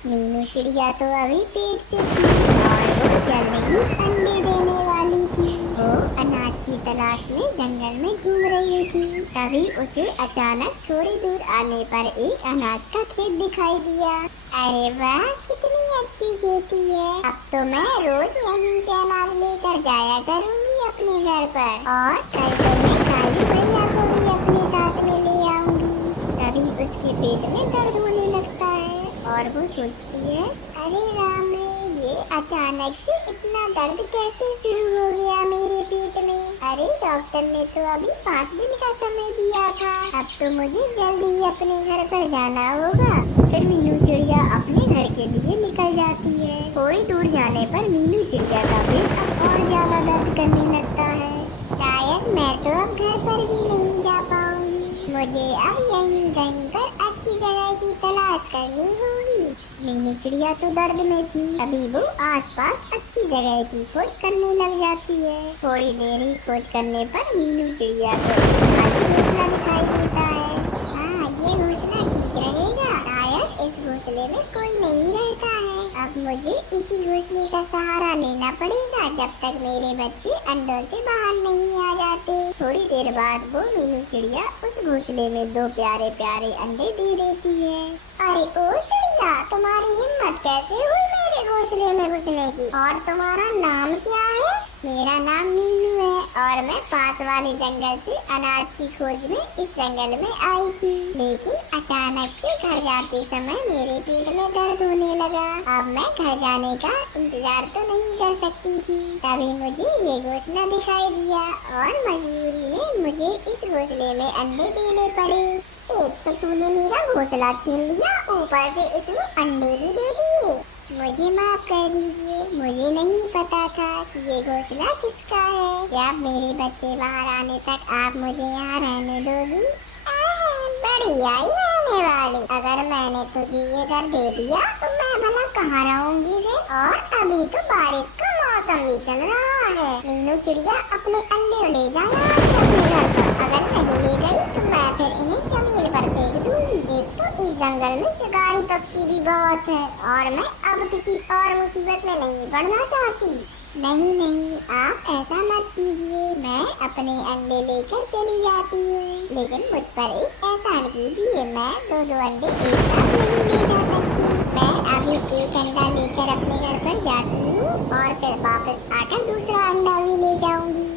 मीनू चिड़िया तो अभी पेट से थी और वो जल्द ही अंडे देने वाली थी। वो अनाज की तलाश में जंगल में घूम रही थी। तभी उसे अचानक थोड़ी दूर आने पर एक अनाज का खेत दिखाई दिया। अरे वाह, कितनी अच्छी खेती है। अब तो मैं रोज यहीं से अनाज लेकर जाया करूंगी अपने घर पर, और कल तो मैं काली भैया को भी अपने साथ में ले आऊंगी। तभी उसके पेट में दर्द होने लगता है और वो सोचती है, अरे राम रे, ये अचानक से इतना दर्द कैसे शुरू हो गया मेरे पेट में। अरे डॉक्टर ने तो अभी 5 दिन का समय दिया था। अब तो मुझे जल्दी ही अपने घर पर जाना होगा। फिर मीनू चिड़िया अपने घर के लिए निकल जाती है। थोड़ी दूर जाने पर मीनू चिड़िया का पेट अब और ज्यादा दर्द करने लगता है। शायद मैं तो अब घर पर भी नहीं जा पाऊंगी। मुझे अब यहीं कहीं पर अच्छी जगह की तलाश करनी होगी। मीनू चिड़िया तो दर्द में थी, अभी वो आसपास अच्छी जगह की खोज करने लग जाती है। थोड़ी देर ही खोज करने पर मीनू चिड़िया को खाली घोंसला दिखाई देता है। हाँ, ये घोंसला ठीक रहेगा। शायद इस घोंसले में कोई नहीं रहता है। अब मुझे इसी घोंसले का सहारा लेना पड़ेगा जब तक मेरे बच्चे अंडों से बाहर नहीं आ जाते। थोड़ी देर बाद वो मीनू चिड़िया उस घोंसले में 2 प्यारे प्यारे अंडे दे देती है। अरे ओ चिड़िया, तुम्हारी हिम्मत कैसे हुई मेरे घोंसले में घुसने की? और तुम्हारा नाम क्या है? मेरा नाम मीनू है और मैं पास वाले जंगल से अनाज की खोज में इस जंगल में आई थी। लेकिन अचानक से घर जाते समय मेरे पेट में दर्द होने लगा। अब मैं घर जाने का इंतजार तो नहीं कर सकती थी। तभी मुझे ये घोंसला दिखाई दिया और मजबूरी में मुझे इस घोंसले में अंडे देने पड़े। एक तो तूने मेरा घोंसला छीन लिया, ऊपर से इसमें अंडे भी दे दिए। मुझे माफ कर दीजिए, मुझे नहीं पता था कि ये घोंसला किसका है। क्या मेरे बच्चे बाहर आने तक आप मुझे यहाँ रहने दोगी? बड़ी आई रहने वाली। अगर मैंने तुझे ये घर दे दिया तो मैं भला कहाँ रहूंगी रे? और अभी तो बारिश का मौसम भी चल रहा है। मीनू चिड़िया अपने अंडे ले जा यहाँ से अपने घर पर। अगर नहीं ले गई तो मैं फिर इन्हें जमीन पर फेंक दूंगी। एक तो इस जंगल में शिकारी पक्षी भी बहुत है और मैं अब किसी और मुसीबत में नहीं पड़ना चाहती। नहीं नहीं, आप ऐसा मत कीजिए। मैं अपने अंडे लेकर चली जाती हूँ, लेकिन मुझ पर एक एहसान कीजिए। मैं 2 अंडे एक साथ नहीं ले जा सकती। मैं अभी एक अंडा लेकर अपने घर पर जाती हूँ और फिर वापस आकर दूसरा अंडा भी ले जाऊंगी।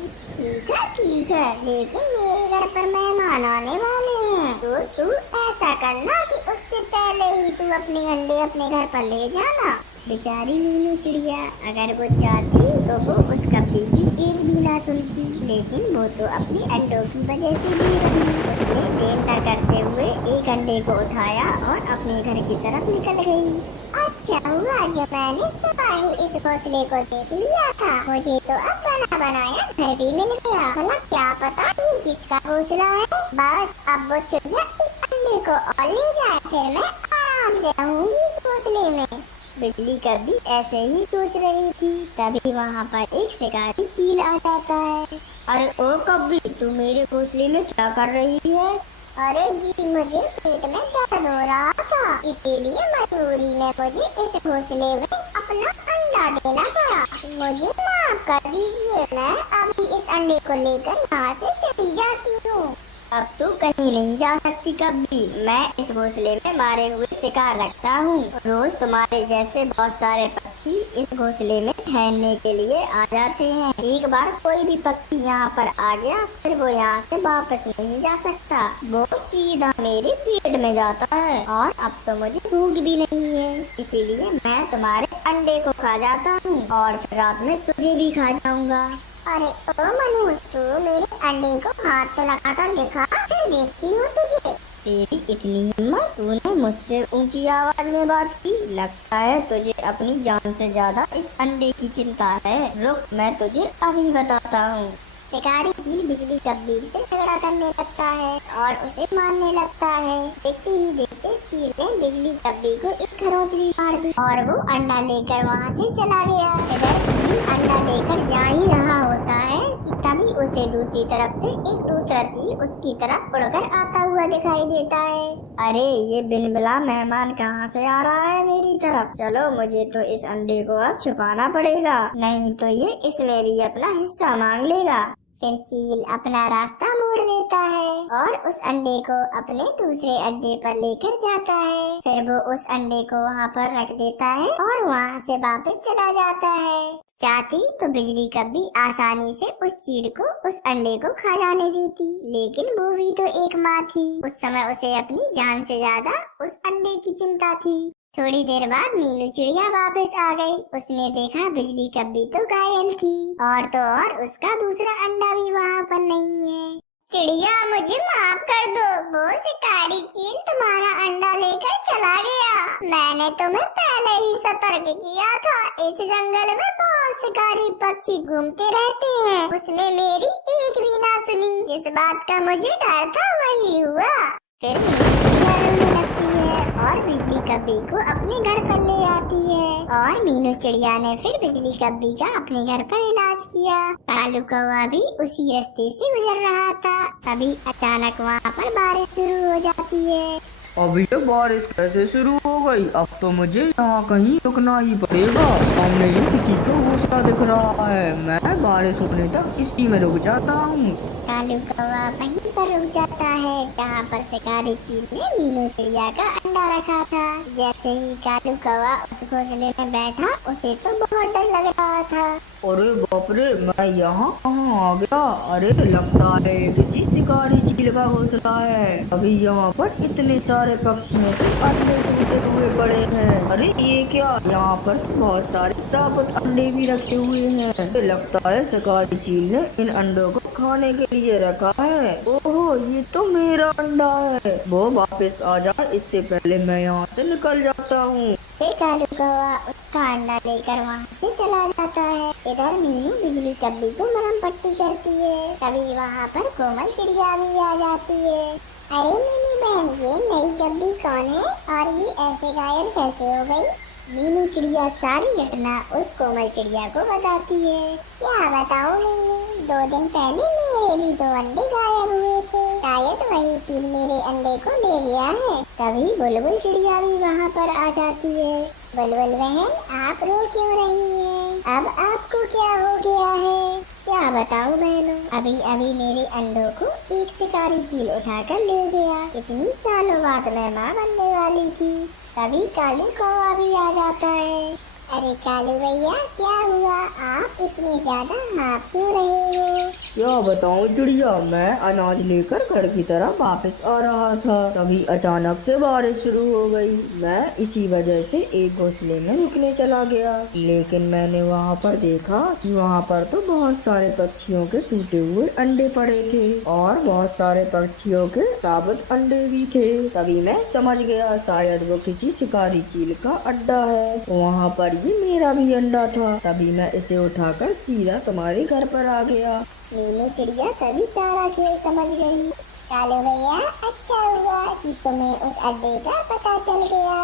ठीक है, लेकिन मेरे घर पर मेहमान आने वाले हैं, तो तू ऐसा करना कि उससे पहले ही तू अपने अंडे अपने घर पर ले जाना। बेचारी मीनू चिड़िया, अगर वो चाहती तो वो उसका भी एक भी ना सुनती, लेकिन वो तो अपने अंडों की वजह से भी रही। उसने देर न करते हुए एक अंडे को उठाया और अपने घर की तरफ निकल गई। अच्छा हुआ जो मैंने सुबह ही इस घोंसले को देख लिया था। मुझे तो अब बना बनाया घर भी मिल गया। भला क्या पता ये किसका घोंसला है। बस अब वो चिड़िया इस अंडे को और ले जाए, फिर मैं आराम से रहूंगी इस घोंसले में। बिजली कभी ऐसे ही सोच रही थी, तभी वहाँ पर एक शिकारी चील आ जाता है। अरे ओ कब्बी, तू मेरे घोंसले में क्या कर रही है? अरे जी, मुझे पेट में दर्द हो रहा था, इसीलिए मजबूरी में मुझे इस घोंसले में अपना अंडा देना पड़ा। मुझे माफ कर दीजिए, मैं अभी इस अंडे को लेकर यहाँ से चली जाती हूँ। अब तू कहीं नहीं जा सकती कभी। मैं इस घोंसले में मारे हुए शिकार रखता हूँ। रोज तुम्हारे जैसे बहुत सारे पक्षी इस घोंसले में ठहरने के लिए आ जाते हैं। एक बार कोई भी पक्षी यहाँ पर आ गया, फिर वो यहाँ से वापस नहीं जा सकता। वो सीधा मेरे पेट में जाता है और अब तो मुझे भूख भी नहीं है, इसीलिए मैं तुम्हारे अंडे को खा जाता हूँ और फिर रात में तुझे भी खा जाऊंगा। अरे ओ मनु, तू मेरे अंडे को हाथ तो लगा कर दिखा, फिर देखती हूँ तुझे। तेरी इतनी हिम्मत, तूने मुझसे ऊंची आवाज में बात की। लगता है तुझे अपनी जान से ज्यादा इस अंडे की चिंता है। रुक, मैं तुझे अभी बताता हूँ। शिकारी चील बिजली कब्बी से झगड़ा करने लगता है और उसे मारने लगता है। देखते ही देखते चील ने बिजली कब्बी को एक खरोंच भी मार दी और वो अंडा लेकर वहाँ से चला गया। इधर चील अंडा लेकर जा ही रहा होता है कि तभी उसे दूसरी तरफ से एक दूसरा चील उसकी तरफ उड़कर आता हुआ दिखाई देता है। अरे ये बिलबिला मेहमान कहाँ से आ रहा है मेरी तरफ। चलो मुझे तो इस अंडे को अब छुपाना पड़ेगा, नहीं तो ये इसमें भी अपना हिस्सा मांग लेगा। फिर चील अपना रास्ता मोड़ लेता है और उस अंडे को अपने दूसरे अड्डे पर लेकर जाता है। फिर वो उस अंडे को वहाँ पर रख देता है और वहाँ से वापस चला जाता है। चाहती तो बिजली कभी आसानी से उस चील को उस अंडे को खा जाने देती, लेकिन वो भी तो एक माँ थी। उस समय उसे अपनी जान से ज्यादा उस अंडे की चिंता थी। थोड़ी देर बाद मीनू चिड़िया वापस आ गई। उसने देखा बिजली कभी तो घायल थी और तो और उसका दूसरा अंडा भी वहाँ पर नहीं है। चिड़िया मुझे माफ कर दो, वो शिकारी चील तुम्हारा अंडा लेकर चला गया। मैंने तुम्हें पहले ही सतर्क किया था, इस जंगल में बहुत शिकारी पक्षी घूमते रहते हैं। उसने मेरी एक भी ना सुनी। जिस बात का मुझे डर था वही हुआ। फिर चिड़िया रोने लगती है और बिजली कब्बी को अपने घर पर ले आती है और मीनू चिड़िया ने फिर बिजली कब्बी का अपने घर पर इलाज किया। कालू कौवा भी उसी रास्ते से गुजर रहा था। तभी अचानक वहाँ पर बारिश शुरू हो जाती है। अब ये बारिश कैसे शुरू हो गई? अब तो मुझे यहाँ कहीं रुकना ही पड़ेगा। सामने ये किसी का घोंसला दिख रहा है, मैं बारिश होने तक इसी में रुक जाता हूँ। कालू कौवा वहीं पर रुक जाता है जहाँ पर शिकारी चील ने मीनू चिड़िया का अंडा रखा था। जैसे ही कालू कौवा उस घोंसले में बैठा, उसे तो बहुत डर लग रहा था। अरे बाप रे, मैं यहाँ कहाँ आ गया? अरे लगता है किसी शिकारी चील का घोंसला है। अभी यहाँ पर इतने सारे पक्षियों के अंडे टूटे हुए पड़े हैं। अरे ये क्या, यहाँ पर बहुत सारे साबुत अंडे भी रखे हुए हैं। लगता है शिकारी चील ने इन अंडों को खाने के लिए रखा है। ओहो, ये तो मेरा अंडा है। वो वापस आ जाए इससे पहले मैं यहाँ से निकल जाता हूँ। फिर कालू कौवा उसका अंडा लेकर वहाँ से चला जाता है। इधर मीनू बिजली कब्बी को मरहम पट्टी करती है। तभी वहाँ पर कोमल चिड़िया भी आ जाती है। अरे मीनू बहन, ये नई कब्बी कौन है और ये ऐसे गायब कैसे हो गई? मीनू चिड़िया सारी घटना उस कोमल चिड़िया को बताती है। क्या बताओ मीनू, 2 दिन पहले मेरे भी 2 अंडे गायब हुए थे। शायद वही चील मेरे अंडे को ले गया है। तभी बुलबुल चिड़िया भी वहाँ पर आ जाती है। बुलबुल बहन, आप रो क्यों रही हैं? अब आपको क्या हो गया है? क्या बताऊं बहनों, अभी अभी मेरे अंडों को एक शिकारी चील उठाकर ले गया। इतनी सालों बाद मैं माँ बनने वाली थी। तभी कालू कौवा भी आ जाता है। अरे कालू भैया, क्या हुआ? आप इतने ज्यादा हाँफ क्यों रहे हो? क्या बताऊं चिड़िया, मैं अनाज लेकर घर की तरफ वापस आ रहा था। तभी अचानक से बारिश शुरू हो गई। मैं इसी वजह से एक घोंसले में रुकने चला गया, लेकिन मैंने वहाँ पर देखा कि वहाँ पर तो बहुत सारे पक्षियों के टूटे हुए अंडे पड़े थे और बहुत सारे पक्षियों के साबुत अंडे भी थे। तभी मैं समझ गया शायद वो किसी शिकारी चील का अड्डा है। वहाँ पर ये मेरा भी अंडा था। तभी मैं इसे उठाकर सीधा तुम्हारे घर पर आ गया। मीनू चिड़िया तभी सारा खेल समझ गई। कालू भैया, अच्छा हुआ कि तुम्हें उस अड्डे का पता चल गया।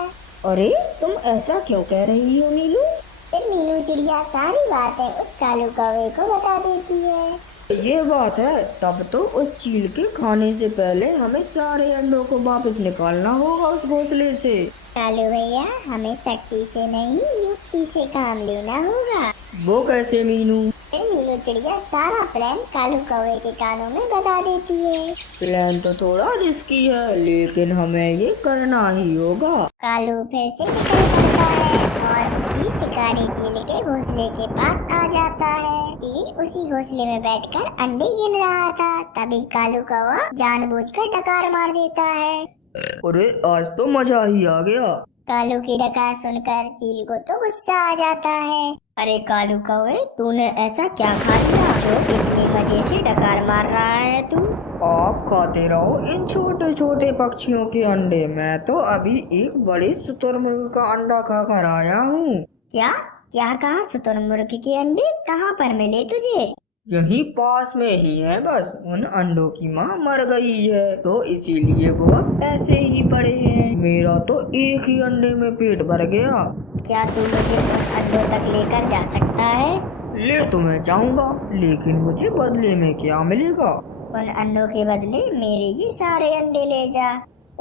अरे तुम ऐसा क्यों कह रही हो मीनू? फिर मीनू चिड़िया सारी बातें उस कालू कौवे को बता देती है। ये बात है, तब तो उस चील के खाने से पहले हमें सारे अंडों को वापस निकालना होगा उस घोंसले से। कालू भैया, हमें शक्ति से नहीं युक्ति से काम लेना होगा। वो कैसे मीनू? फिर मीनू चिड़िया सारा प्लान कालू कौवे के कानों में बता देती है। प्लान तो थोड़ा रिस्की है, लेकिन हमें ये करना ही होगा। कालू फिर से निकल पड़ता है और उसी शिकारी चील के घोंसले के पास आ जाता है। चील उसी घोंसले में बैठकर अंडे गिन रहा था। तभी कालू कौवा जानबूझकर डकार मार देता है। अरे आज तो मजा ही आ गया। कालू की डकार सुनकर चील को तो गुस्सा आ जाता है। अरे कालू कौवे, तूने ऐसा क्या खा लिया जो इतनी मजे से डकार मार रहा है तू? आप खाते रहो इन छोटे छोटे पक्षियों के अंडे। मैं तो अभी एक बड़े शुतुरमुर्ग का अंडा खा कर आया हूँ। क्या क्या कहा? शुतुरमुर्ग के अंडे कहाँ पर मिले तुझे? यहीं पास में ही है, बस उन अंडों की माँ मर गई है तो इसीलिए वो अब ऐसे ही पड़े हैं। मेरा तो एक ही अंडे में पेट भर गया। क्या तू मुझे उन अंडों तक लेकर जा सकता है? ले तो मैं जाऊंगा, लेकिन मुझे बदले में क्या मिलेगा? उन अंडों के बदले मेरे ये सारे अंडे ले जा।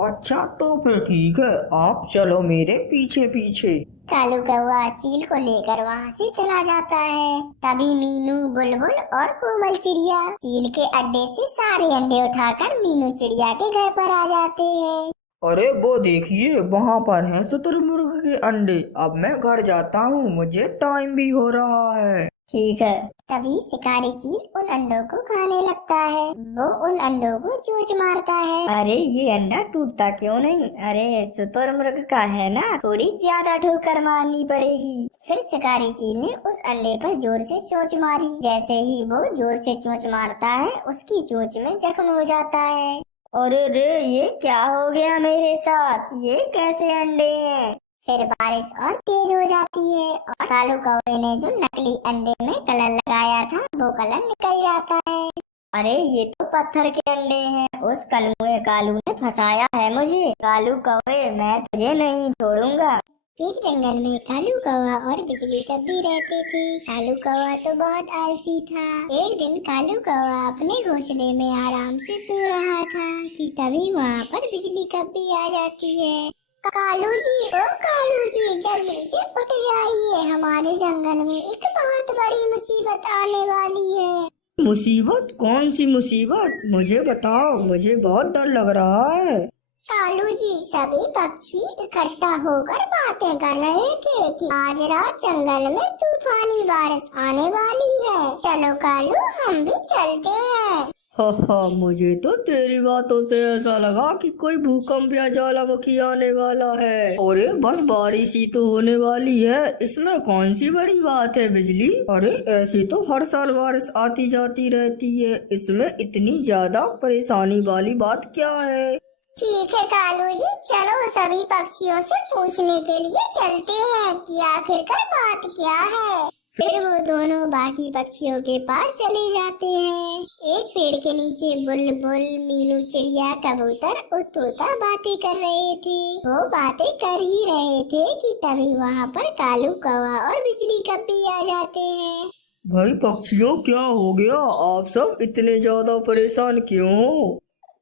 अच्छा तो फिर ठीक है, आप चलो मेरे पीछे पीछे। कालू कौवा चील को लेकर वहाँ से चला जाता है। तभी मीनू, बुलबुल और कोमल चिड़िया चील के अड्डे से सारे अंडे उठाकर मीनू चिड़िया के घर पर आ जाते हैं। अरे वो देखिए, वहाँ पर हैं शुतुरमुर्ग के अंडे। अब मैं घर जाता हूँ, मुझे टाइम भी हो रहा है। ठीक है। तभी शिकारी चील उन अंडों को खाने लगता है। वो उन अंडों को चोंच मारता है। अरे ये अंडा टूटता क्यों नहीं? अरे शुतुरमुर्ग का है ना, थोड़ी ज्यादा ठोकर मारनी पड़ेगी। फिर शिकारी चील ने उस अंडे पर जोर से चोंच मारी। जैसे ही वो जोर से चोंच मारता है, उसकी चोंच में जख्म हो जाता है। अरे रे, ये क्या हो गया मेरे साथ? ये कैसे अंडे हैं? फिर बारिश और तेज हो जाती है और कालू कौवे ने जो नकली अंडे में कलर लगाया था, वो कलर निकल जाता है। अरे ये तो पत्थर के अंडे हैं। उस कलमुए कालू ने फंसाया है मुझे। कालू कौवे, मैं तुझे नहीं छोड़ूंगा। एक जंगल में कालू कौवा और बिजली कब्बी रहते थे। कालू कौवा तो बहुत आलसी था। एक दिन कालू कौवा अपने घोंसले में आराम से सो रहा था कि तभी वहाँ पर बिजली कब्बी आ जाती है। कालू जी, ओ कालू जी, जल्दी से उठ जाइए, हमारे जंगल में एक बहुत बड़ी मुसीबत आने वाली है। मुसीबत? कौन सी मुसीबत? मुझे बताओ, मुझे बहुत डर लग रहा है। कालू जी, सभी पक्षी इकट्ठा होकर बातें कर रहे थे कि आज रात जंगल में तूफानी बारिश आने वाली है। चलो कालू, हम भी चलते हैं। हाँ, मुझे तो तेरी बातों से ऐसा लगा कि कोई भूकंप या ज्वालामुखी आने वाला है। अरे बस बारिश ही तो होने वाली है, इसमें कौन सी बड़ी बात है बिजली? अरे ऐसी तो हर साल बारिश आती जाती रहती है, इसमें इतनी ज्यादा परेशानी वाली बात क्या है? ठीक है कालू जी, चलो सभी पक्षियों से पूछने के लिए चलते हैं कि आखिरकार बात क्या है। फिर वो दोनों बाकी पक्षियों के पास चले जाते हैं। एक पेड़ के नीचे बुलबुल, मीनू चिड़िया, कबूतर और तोता बातें कर रहे थे। वो बातें कर ही रहे थे कि तभी वहाँ पर कालू कौवा और बिजली कब्बी आ जाते हैं। भाई पक्षियों, क्या हो गया? आप सब इतने ज्यादा परेशान क्यों हो?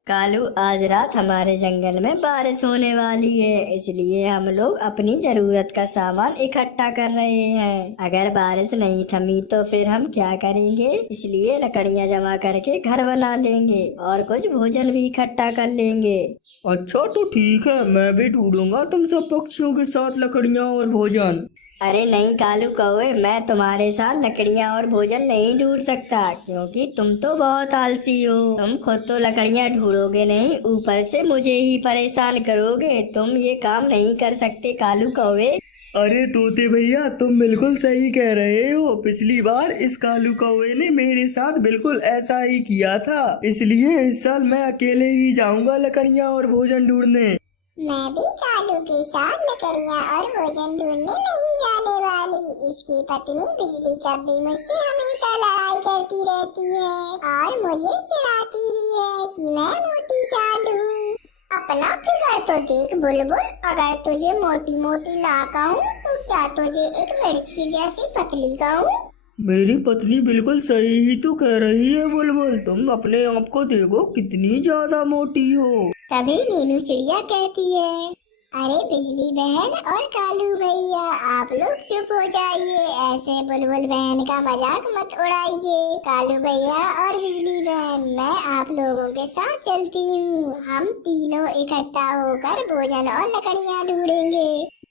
कालू, आज रात हमारे जंगल में बारिश होने वाली है, इसलिए हम लोग अपनी जरूरत का सामान इकट्ठा कर रहे हैं। अगर बारिश नहीं थमी तो फिर हम क्या करेंगे? इसलिए लकड़ियाँ जमा करके घर बना लेंगे और कुछ भोजन भी इकट्ठा कर लेंगे। अच्छा तो ठीक है, मैं भी ढूंढूंगा तुम सब पक्षियों के साथ लकड़ियाँ और भोजन। अरे नहीं कालू कौवे, मैं तुम्हारे साथ लकड़ियाँ और भोजन नहीं ढूंढ सकता, क्योंकि तुम तो बहुत आलसी हो। तुम खुद तो लकड़ियाँ ढूंढोगे नहीं, ऊपर से मुझे ही परेशान करोगे। तुम ये काम नहीं कर सकते कालू कौवे। अरे तोते भैया, तुम बिल्कुल सही कह रहे हो। पिछली बार इस कालू कौवे ने मेरे साथ बिल्कुल ऐसा ही किया था, इसलिए इस साल मैं अकेले ही जाऊंगा लकड़ियाँ और भोजन ढूंढने। मैं भी कालू के साथ लकड़ियाँ और भोजन ढूंढने नहीं जाने वाली। इसकी पत्नी बिजली कब्बी मुझसे हमेशा लड़ाई करती रहती है और मुझे चिढ़ाती भी है कि मैं मोटी सांड हूँ। अपना फिगर तो देख बुलबुल, अगर तुझे मोटी मोटी ना कहूँ तो क्या तुझे एक मिर्ची जैसी पतली कहूँ? मेरी पत्नी बिल्कुल सही ही तो कह रही है बुलबुल, तुम अपने आप को देखो कितनी ज्यादा मोटी हो। तभी मीनू चिड़िया कहती है, अरे बिजली बहन और कालू भैया, आप लोग चुप हो जाइए, ऐसे बुलबुल बहन का मजाक मत उड़ाइए। कालू भैया और बिजली बहन, मैं आप लोगों के साथ चलती हूँ। हम तीनों इकट्ठा होकर भोजन और लकड़ियाँ ढूंढेंगे।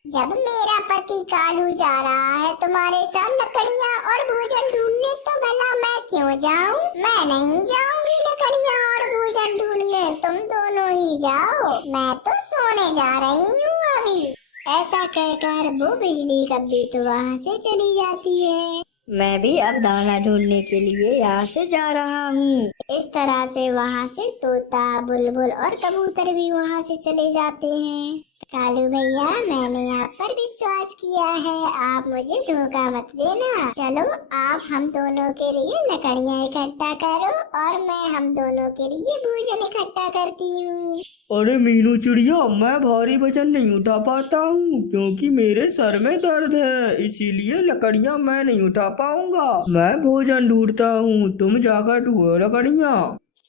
जब मेरा पति कालू जा रहा है तुम्हारे साथ लकड़ियाँ और भोजन ढूंढने, तो भला मैं क्यों जाऊँ? मैं नहीं जाऊँगी लकड़ियाँ और भोजन ढूंढने, तुम दोनों ही जाओ, मैं तो सोने जा रही हूँ अभी। ऐसा कहकर वो बिजली कब्बी तो वहाँ से चली जाती है। मैं भी अब दाना ढूंढने के लिए यहाँ से जा रहा हूँ। इस तरह से वहाँ से तोता, बुलबुल और कबूतर भी वहाँ से चले जाते हैं। कालू भैया, मैंने आप पर विश्वास किया है, आप मुझे धोखा मत देना। चलो आप हम दोनों के लिए लकड़ियाँ इकट्ठा करो और मैं हम दोनों के लिए भोजन इकट्ठा करती हूँ। अरे मीनू चिड़िया, मैं भारी वजन नहीं उठा पाता हूँ क्योंकि मेरे सर में दर्द है, इसीलिए लकड़ियाँ मैं नहीं उठा पाऊंगा। मैं भोजन ढूंढता हूँ, तुम जाकर ढूंढो लकड़ियाँ।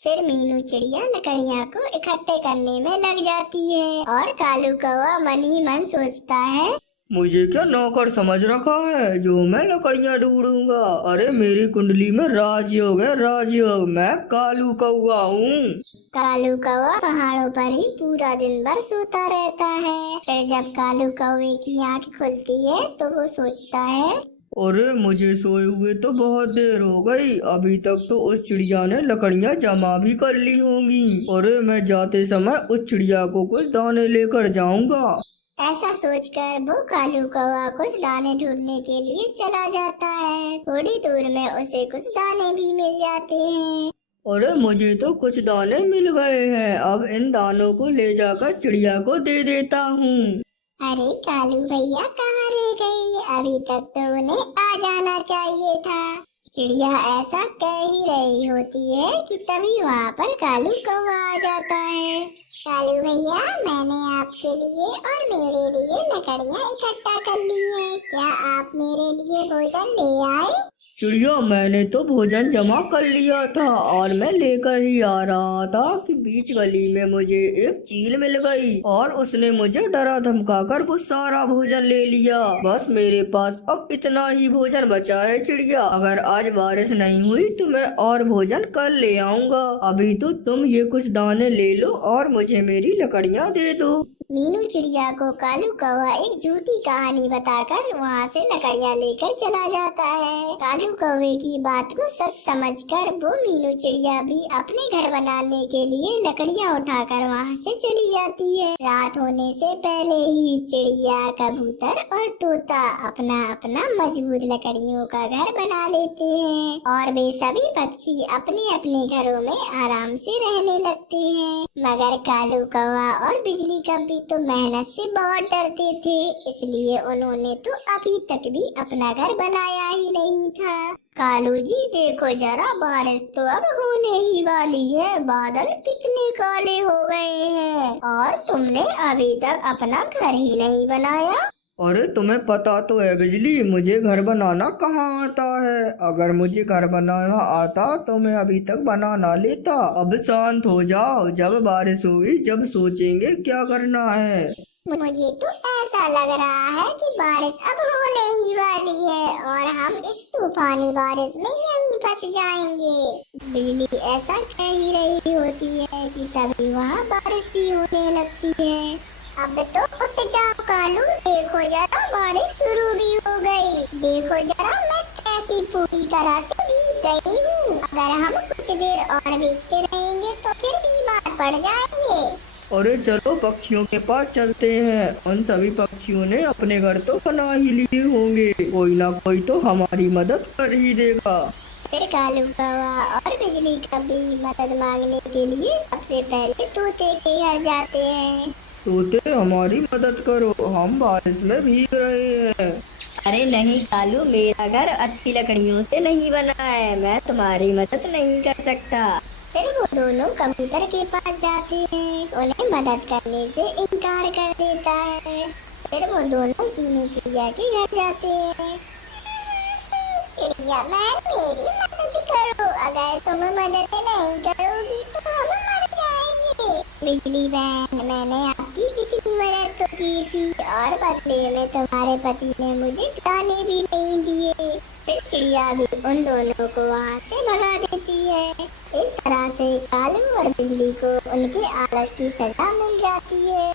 फिर मीनू चिड़िया लकड़ियाँ को इकट्ठे करने में लग जाती है और कालू कौवा मन ही मन सोचता है, मुझे क्या नौकर समझ रखा है जो मैं लकड़ियाँ ढूंढूंगा। अरे मेरी कुंडली में राजयोग है, राजयोग। मैं कालू कौवा हूँ। कालू कौवा पहाड़ों पर ही पूरा दिन भर सोता रहता है। फिर जब कालू कौवे की आँख खुलती है तो वो सोचता है, अरे मुझे सोए हुए तो बहुत देर हो गई, अभी तक तो उस चिड़िया ने लकड़ियाँ जमा भी कर ली होंगी। अरे मैं जाते समय उस चिड़िया को कुछ दाने लेकर जाऊंगा। ऐसा सोचकर वो कालू कौवा कुछ दाने ढूंढने के लिए चला जाता है। थोड़ी दूर में उसे कुछ दाने भी मिल जाते हैं। अरे मुझे तो कुछ दाने मिल गए हैं, अब इन दानों को ले जाकर चिड़िया को दे देता हूँ। अरे कालू भैया कहाँ रह गई? अभी तक तो उन्हें आ जाना चाहिए था। चिड़िया ऐसा कह ही रही होती है कि तभी वहाँ पर कालू कौवा आ जाता है। कालू भैया, मैंने आपके लिए और मेरे लिए लकड़ियाँ इकट्ठा कर ली हैं। क्या आप मेरे लिए भोजन ले आए? चिड़िया, मैंने तो भोजन जमा कर लिया था और मैं लेकर ही आ रहा था कि बीच गली में मुझे एक चील मिल गई और उसने मुझे डरा धमकाकर वो सारा भोजन ले लिया। बस मेरे पास अब इतना ही भोजन बचा है चिड़िया। अगर आज बारिश नहीं हुई तो मैं और भोजन कल ले आऊंगा। अभी तो तुम ये कुछ दाने ले लो और मुझे मेरी लकड़ियाँ दे दो। मीनू चिड़िया को कालू कौवा एक झूठी कहानी बताकर वहाँ से लकड़ियाँ लेकर चला जाता है। कालू कौवे की बात को सच समझकर वो मीनू चिड़िया भी अपने घर बनाने के लिए लकड़ियाँ उठाकर वहाँ से चली जाती है। रात होने से पहले ही चिड़िया, कबूतर और तोता अपना अपना मजबूत लकड़ियों का घर बना लेते हैं और वे सभी पक्षी अपने अपने घरों में आराम से रहने लगते हैं। मगर कालू कौवा और बिजली कभी तो मेहनत से बहुत डरते थे, इसलिए उन्होंने तो अभी तक भी अपना घर बनाया ही नहीं था। कालू जी देखो जरा, बारिश तो अब होने ही वाली है। बादल कितने काले हो गए हैं और तुमने अभी तक अपना घर ही नहीं बनाया। अरे तुम्हें पता तो है बिजली, मुझे घर बनाना कहाँ आता है। अगर मुझे घर बनाना आता तो मैं अभी तक बना ना लेता। अब शांत हो जाओ, जब बारिश होगी जब सोचेंगे क्या करना है। मुझे तो ऐसा लग रहा है कि बारिश अब होने ही वाली है और हम इस तूफानी बारिश में यहीं फंस जाएंगे। बिजली ऐसा कह ही रही होती है कि तभी वहाँ बारिश भी होने लगती है। अब तो उठ जाओ कालू, देखो जरा बारिश शुरू भी हो गई। देखो जरा मैं कैसी पूरी तरह से भीग गई हूँ। अगर हम कुछ देर और भीगते रहेंगे तो फिर बीमार पड़ जाएंगे। अरे चलो पक्षियों के पास चलते हैं। उन सभी पक्षियों ने अपने घर तो बना ही लिए होंगे, कोई ना कोई तो हमारी मदद कर ही देगा। फिर कालू कौवा और बिजली कभी मदद मांगने के लिए सबसे पहले तोते के घर जाते हैं। तोते हमारी मदद करो, हम बारिश में भीग रहे हैं। अरे नहीं कालू, मेरा घर अच्छी लकड़ियों से नहीं बना है, मैं तुम्हारी मदद नहीं कर सकता। फिर वो दोनों कबूतर के पास जाते हैं, उन्हें मदद करने से इनकार कर देता है। फिर वो दोनों मीनू चिड़िया के घर जाते हैं। चिड़िया बहन, मेरी मदद करो, अगर तुम मदद नहीं करोगी तो हम मर जाएंगे। बिजली बहन, मैंने आपकी इतनी मदद तो की थी और बदले में तुम्हारे पति ने मुझे दाने भी नहीं दिए। फिर चिड़िया भी उन दोनों को वहाँ से भगा देती है। इस तरह से कालू और बिजली को उनके आलस की सजा मिल जाती है।